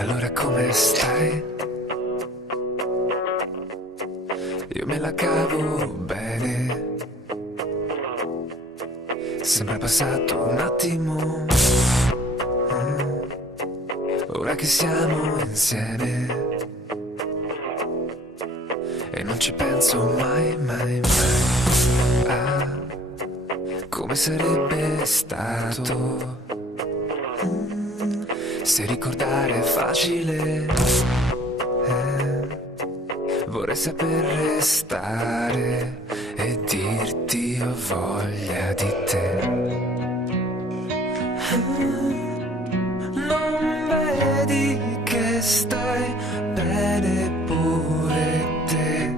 Allora come stai? Io me la cavo bene. Sembra passato un attimo. Ora che siamo insieme e non ci penso mai, mai, mai a come sarebbe stato se ricordare è facile. Vorrei saper restare e dirti ho voglia di te. Non vedi che stai bene pure te.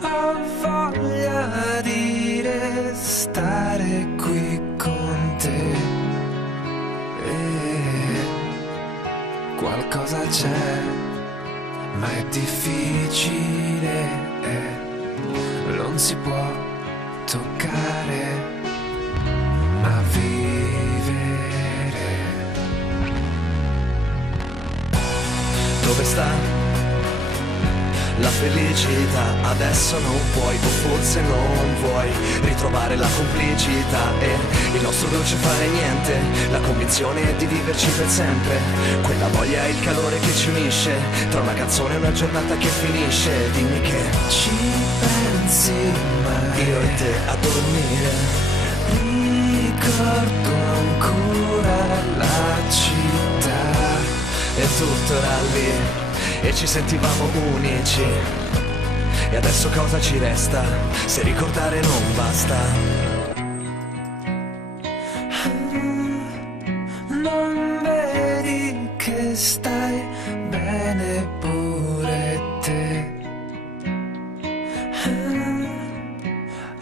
Ho voglia di restare qui con te. Qualcosa c'è, ma è difficile, non si può toccare, ma vivere. Dove sta la felicità? Adesso non puoi, o forse non vuoi ritrovare la complicità e il nostro dolce fare niente, la convinzione di viverci per sempre, quella voglia e il calore che ci unisce tra una canzone e una giornata che finisce. Dimmi che Ci pensi mai? io e te a dormire. Ricordo ancora la città E tutto era lì e ci sentivamo unici. E adesso cosa ci resta se ricordare non basta? Non vedi che stai bene pure te.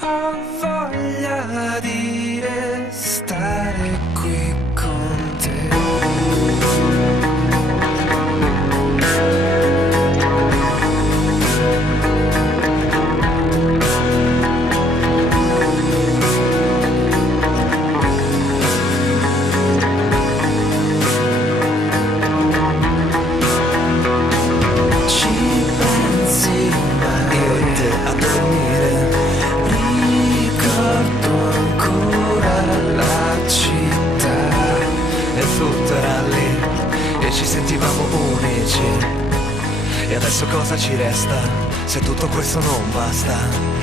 Ho voglia di restare qui con te. Ci sentivamo unici. E adesso cosa ci resta se tutto questo non basta?